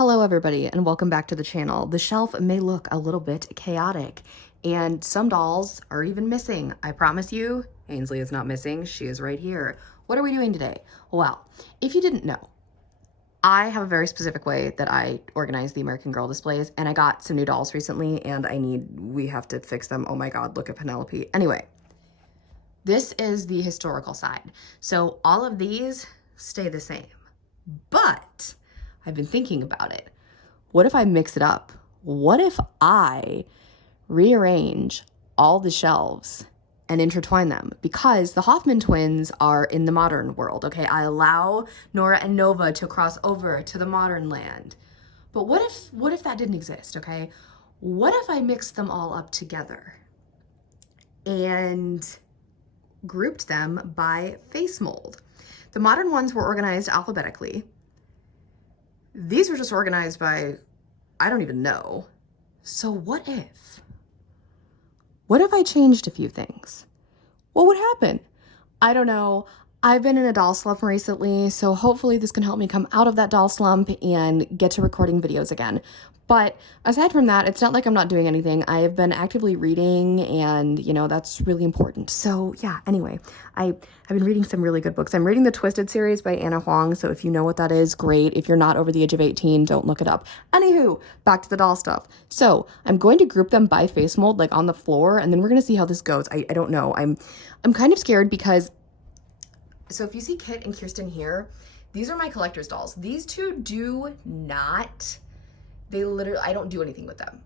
Hello everybody and welcome back to the channel. The shelf may look a little bit chaotic and some dolls are even missing. I promise you, Ainsley is not missing. She is right here. What are we doing today? Well, if you didn't know, I have a very specific way that I organize the American Girl displays, and I got some new dolls recently and we have to fix them. Oh my God, look at Penelope. Anyway, this is the historical side. So all of these stay the same, but I've been thinking about it. What if I mix it up? What if I rearrange all the shelves and intertwine them? Because the Hoffman twins are in the modern world, okay? I allow Nora and Nova to cross over to the modern land. But what if that didn't exist, okay? What if I mixed them all up together and grouped them by face mold? The modern ones were organized alphabetically. These were just organized by, I don't even know. So what if I changed a few things? What would happen? I don't know. I've been in a doll slump recently, so hopefully this can help me come out of that doll slump and get to recording videos again. But aside from that, it's not like I'm not doing anything. I have been actively reading and, you know, that's really important. So yeah, anyway, I've been reading some really good books. I'm reading the Twisted series by Anna Huang, so if you know what that is, great. If you're not over the age of 18, don't look it up. Anywho, back to the doll stuff. So I'm going to group them by face mold, like on the floor, and then we're gonna see how this goes. I don't know. I'm kind of scared because, so if you see Kit and Kirsten here, these are my collector's dolls. These two do not, they literally, I don't do anything with them,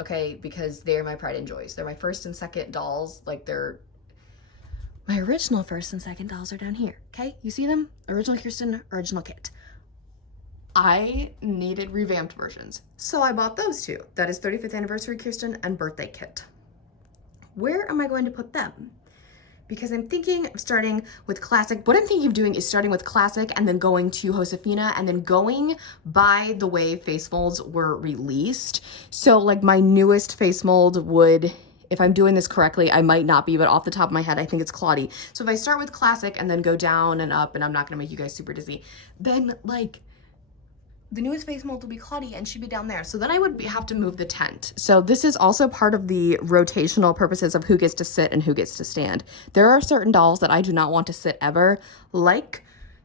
okay? Because they're my pride and joys. They're my first and second dolls. Like my original first and second dolls are down here, okay? You see them? Original Kirsten, original Kit. I needed revamped versions, so I bought those two. That is 35th anniversary Kirsten and birthday Kit. Where am I going to put them? Because I'm thinking of starting with classic. What I'm thinking of doing is starting with classic and then going to Josefina and then going by the way face molds were released. So like my newest face mold would, if I'm doing this correctly, I might not be, but off the top of my head, I think it's Claudie. So if I start with classic and then go down and up, and I'm not gonna make you guys super dizzy, then like the newest face mold will be Claudie and she'd be down there. So then I would have to move the tent. So this is also part of the rotational purposes of who gets to sit and who gets to stand. There are certain dolls that I do not want to sit ever, like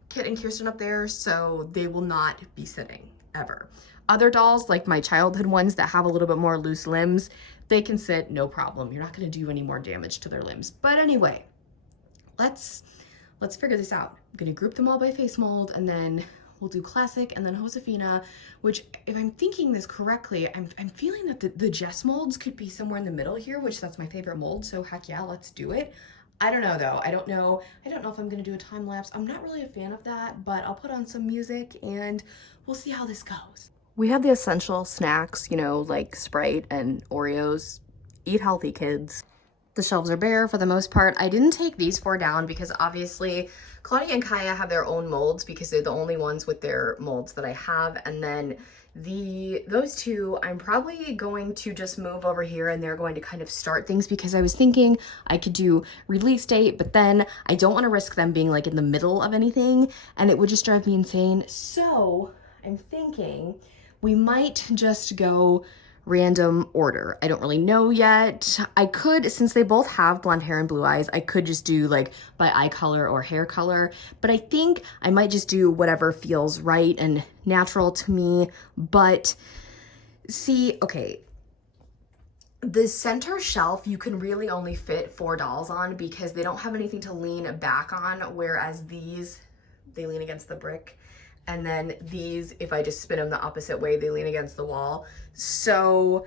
Kit and Kirsten up there, so they will not be sitting ever. Other dolls, like my childhood ones that have a little bit more loose limbs, they can sit, no problem. You're not gonna do any more damage to their limbs. But anyway, let's figure this out. I'm gonna group them all by face mold, and then we'll do classic and then Josefina, which if I'm thinking this correctly, I'm feeling that the Jess molds could be somewhere in the middle here, which that's my favorite mold. So heck yeah, let's do it. I don't know though. I don't know if I'm gonna do a time lapse. I'm not really a fan of that, but I'll put on some music and we'll see how this goes. We have the essential snacks, you know, like Sprite and Oreos. Eat healthy, kids. The shelves are bare for the most part. I didn't take these four down because obviously Claudia and Kaya have their own molds because they're the only ones with their molds that I have. And then those two, I'm probably going to just move over here and they're going to kind of start things because I was thinking I could do release date, but then I don't want to risk them being like in the middle of anything and it would just drive me insane. So I'm thinking we might just go random order. I don't really know yet. I could, since they both have blonde hair and blue eyes, I could just do like by eye color or hair color, but I think I might just do whatever feels right and natural to me. But see, okay, the center shelf, you can really only fit 4 dolls on because they don't have anything to lean back on, whereas these, they lean against the brick. And then these, if I just spin them the opposite way, they lean against the wall. So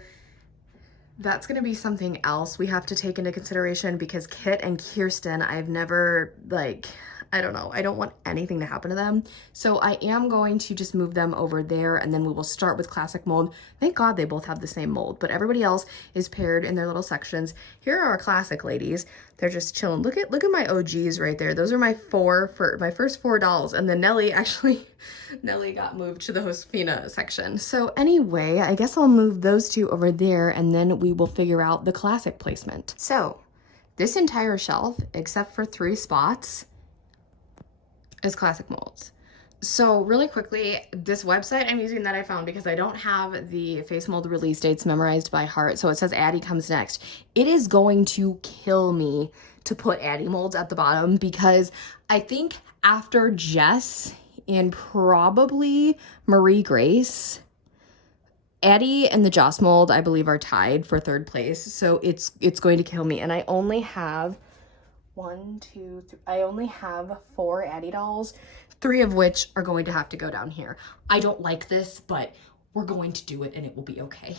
that's gonna be something else we have to take into consideration because Kit and Kirsten, I've never, like, I don't know, I don't want anything to happen to them. So I am going to just move them over there and then we will start with classic mold. Thank God they both have the same mold, but everybody else is paired in their little sections. Here are our classic ladies. They're just chilling. Look at my OGs right there. Those are my my first 4 dolls. And then Nellie got moved to the Josefina section. So anyway, I guess I'll move those two over there and then we will figure out the classic placement. So this entire shelf, except for 3 spots, is classic molds. So really quickly, this website I'm using that I found because I don't have the face mold release dates memorized by heart. So it says Addie comes next. It is going to kill me to put Addie molds at the bottom because I think after Jess and probably Marie Grace, Addie and the Joss mold, I believe, are tied for third place. So it's going to kill me. And I only have I only have 4 Addie dolls, 3 of which are going to have to go down here. I don't like this, but we're going to do it and it will be okay.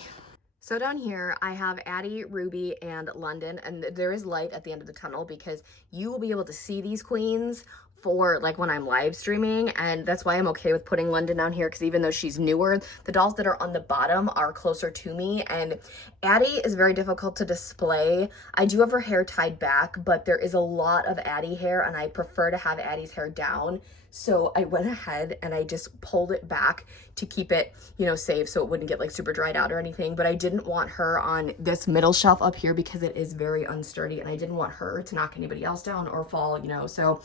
So down here, I have Addie, Ruby, and London, and there is light at the end of the tunnel because you will be able to see these queens for like when I'm live streaming, and that's why I'm okay with putting London down here, because even though she's newer, the dolls that are on the bottom are closer to me, and Addie is very difficult to display. I do have her hair tied back, but there is a lot of Addie hair, and I prefer to have Addie's hair down. So I went ahead and I just pulled it back to keep it, you know, safe so it wouldn't get like super dried out or anything. But I didn't want her on this middle shelf up here because it is very unsturdy, and I didn't want her to knock anybody else down or fall, you know. So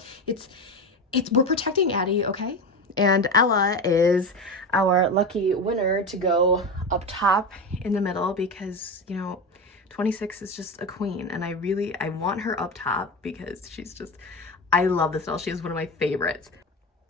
we're protecting Addie, okay? And Ella is our lucky winner to go up top in the middle because, you know, 26 is just a queen, and I want her up top because I love this doll. She is one of my favorites.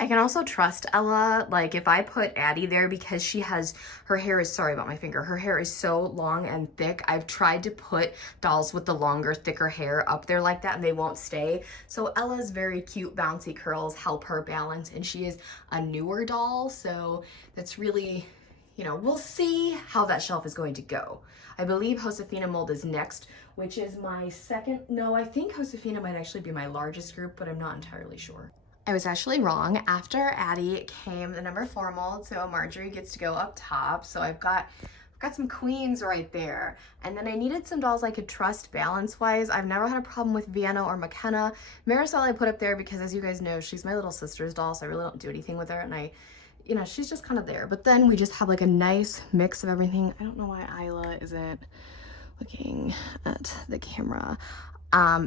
I can also trust Ella, like if I put Addie there, because her hair is, sorry about my finger, her hair is so long and thick. I've tried to put dolls with the longer, thicker hair up there like that and they won't stay. So Ella's very cute, bouncy curls help her balance, and she is a newer doll. So that's really, you know, we'll see how that shelf is going to go. I believe Josefina mold is next, which is my second. No, I think Josefina might actually be my largest group, but I'm not entirely sure. I was actually wrong. After Addie came the number 4 mold, so Marjorie gets to go up top. So I've got some queens right there. And then I needed some dolls I could trust balance-wise. I've never had a problem with Vienna or McKenna. Marisol I put up there because, as you guys know, she's my little sister's doll, so I really don't do anything with her, and you know, she's just kind of there. But then we just have like a nice mix of everything. I don't know why Isla isn't looking at the camera.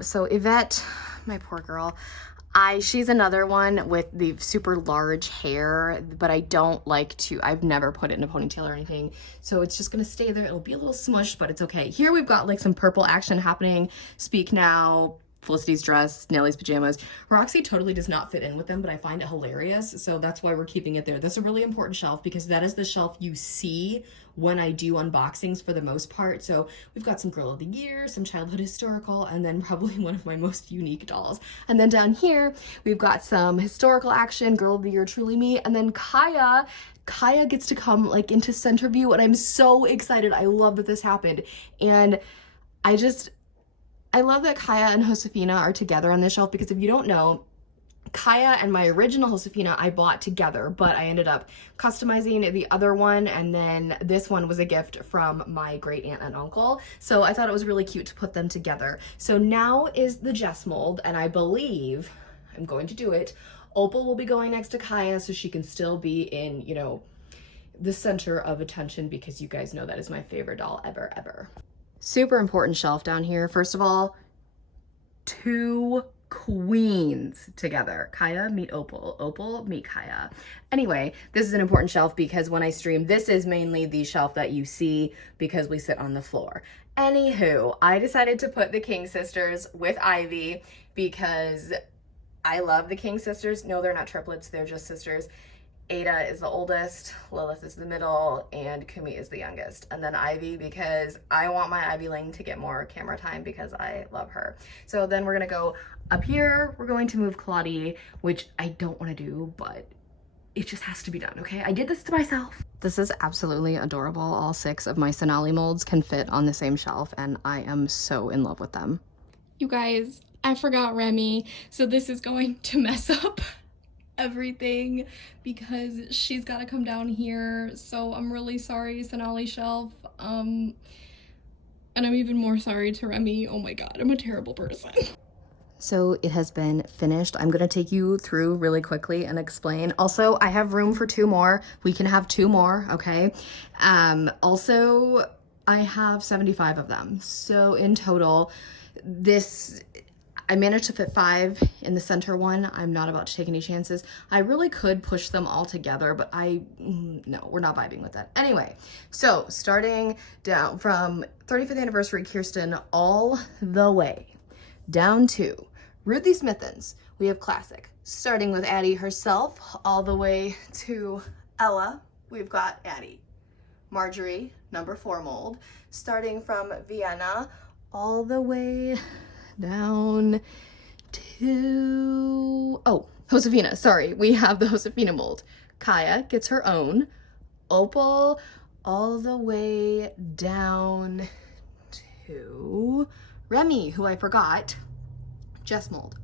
So Yvette, my poor girl, she's another one with the super large hair, but I don't like to, I've never put it in a ponytail or anything. So it's just gonna stay there. It'll be a little smushed, but it's okay. Here we've got like some purple action happening. Speak Now, Felicity's dress, Nelly's pajamas. Roxy totally does not fit in with them, but I find it hilarious. So that's why we're keeping it there. That's a really important shelf because that is the shelf you see when I do unboxings for the most part. So we've got some Girl of the Year, some Childhood Historical, and then probably one of my most unique dolls. And then down here, we've got some historical action, Girl of the Year, Truly Me, and then Kaya gets to come like into center view, and I'm so excited. I love that this happened. And I love that Kaya and Josefina are together on this shelf because if you don't know, Kaya and my original Josefina I bought together, but I ended up customizing the other one, and then this one was a gift from my great aunt and uncle. So I thought it was really cute to put them together. So now is the Jess mold, and I believe I'm going to do it. Opal will be going next to Kaya so she can still be in, you know, the center of attention because you guys know that is my favorite doll ever. Super important shelf down here. First of all, 2 queens together. Kaya meet Opal, Opal meet Kaya. Anyway, this is an important shelf because when I stream, this is mainly the shelf that you see because we sit on the floor. Anywho, I decided to put the King sisters with Ivy because I love the King sisters. No, they're not triplets, they're just sisters. Ada is the oldest, Lilith is the middle, and Kumi is the youngest. And then Ivy because I want my Ivy Ling to get more camera time because I love her. So then we're gonna go up here. We're going to move Claudie, which I don't want to do, but it just has to be done, okay? I did this to myself. This is absolutely adorable. All 6 of my Sonali molds can fit on the same shelf, and I am so in love with them. You guys, I forgot Remy, so this is going to mess up everything because she's got to come down here. So I'm really sorry, Sonali shelf. And I'm even more sorry to Remy. Oh my god, I'm a terrible person. So it has been finished. I'm gonna take you through really quickly and explain. Also, I have room for 2 more. We can have 2 more, okay? Also, I have 75 of them. So in total, I managed to fit 5 in the center one. I'm not about to take any chances. I really could push them all together, but no, we're not vibing with that. Anyway, so starting down from 35th anniversary Kirsten all the way down to Ruthie Smithens. We have classic. Starting with Addie herself all the way to Ella, we've got Addie. Marjorie, number 4 mold. Starting from Vienna all the way down to, Josefina, sorry. We have the Josefina mold. Kaya gets her own. Opal all the way down to Remy, who I forgot, Jess mold.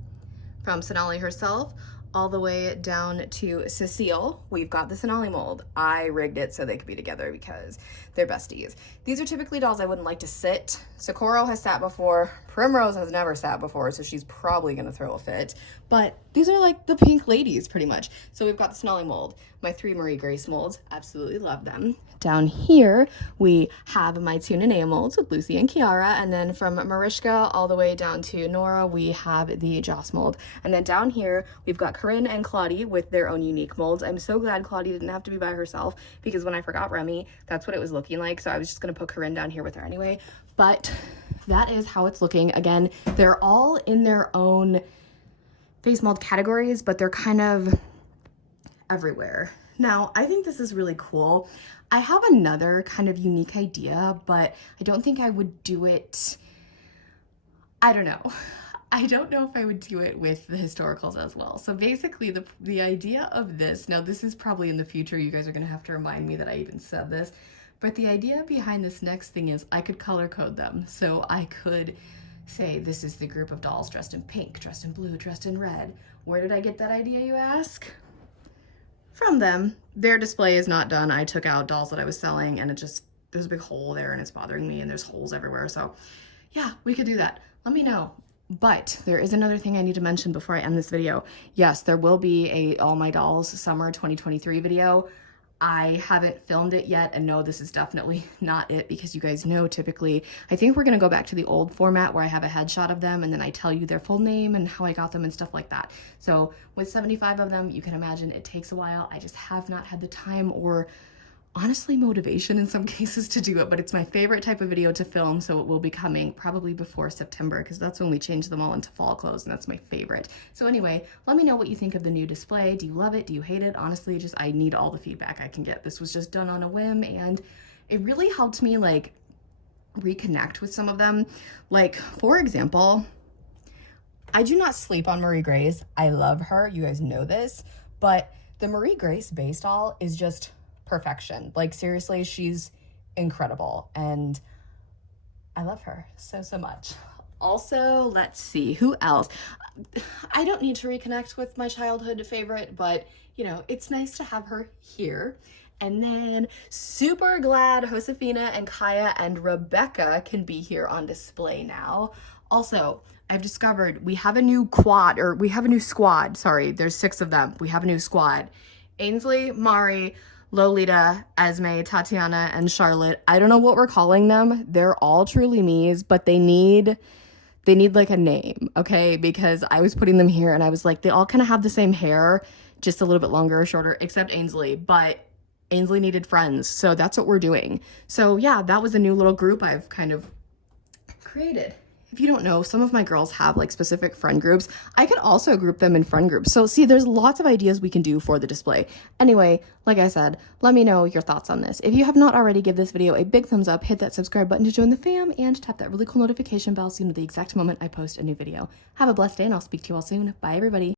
From Sonali herself all the way down to Cecile, we've got the Sonali mold. I rigged it so they could be together because they're besties. These are typically dolls I wouldn't like to sit. Socorro has sat before. Primrose has never sat before, so she's probably gonna throw a fit. But these are like the pink ladies, pretty much. So we've got the Sonali mold, my 3 Marie Grace molds, absolutely love them. Down here, we have my Tune and A molds with Lucy and Kiara, and then from Mariska all the way down to Nora, we have the Joss mold. And then down here, we've got Corinne and Claudie with their own unique molds. I'm so glad Claudie didn't have to be by herself, because when I forgot Remy, that's what it was looking like, so I was just gonna put Corinne down here with her anyway. But that is how it's looking. Again, they're all in their own face mold categories, but they're kind of everywhere. Now, I think this is really cool. I have another kind of unique idea, but I don't think I would do it. I don't know. I don't know if I would do it with the historicals as well. So basically the idea of this, now this is probably in the future, you guys are gonna have to remind me that I even said this, but the idea behind this next thing is I could color code them. So I could say this is the group of dolls dressed in pink, dressed in blue, dressed in red. Where did I get that idea, you ask? From them. Their display is not done. I took out dolls that I was selling and there's a big hole there and it's bothering me and there's holes everywhere. So yeah, we could do that. Let me know. But there is another thing I need to mention before I end this video. Yes, there will be a All My Dolls Summer 2023 video. I haven't filmed it yet, and no, this is definitely not it, because you guys know typically, I think we're gonna go back to the old format where I have a headshot of them and then I tell you their full name and how I got them and stuff like that. So with 75 of them, you can imagine it takes a while. I just have not had the time or honestly motivation in some cases to do it, but it's my favorite type of video to film, so it will be coming probably before September, because that's when we change them all into fall clothes, and that's my favorite. So anyway, let me know what you think of the new display. Do you love it? Do you hate it? Honestly, I need all the feedback I can get. This was just done on a whim, and it really helped me like reconnect with some of them. Like, for example, I do not sleep on Marie Grace. I love her, you guys know this, but the Marie Grace base doll is just perfection. Like, seriously, she's incredible and I love her so much. Also, let's see, who else? I don't need to reconnect with my childhood favorite, but you know, it's nice to have her here. And then super glad Josefina and Kaya and Rebecca can be here on display now. Also, I've discovered we have a new squad. Sorry, there's 6 of them. We have a new squad. Ainsley, Mari, Lolita, Esme, Tatiana, and Charlotte. I don't know what we're calling them. They're all truly me's, but they need like a name, okay? Because I was putting them here and I was like, they all kind of have the same hair, just a little bit longer or shorter, except Ainsley, but Ainsley needed friends, so that's what we're doing. So yeah, that was a new little group I've kind of created. If you don't know, some of my girls have like specific friend groups. I could also group them in friend groups. So see, there's lots of ideas we can do for the display. Anyway, like I said, let me know your thoughts on this. If you have not already, give this video a big thumbs up, hit that subscribe button to join the fam, and tap that really cool notification bell so you know the exact moment I post a new video. Have a blessed day, and I'll speak to you all soon. Bye, everybody.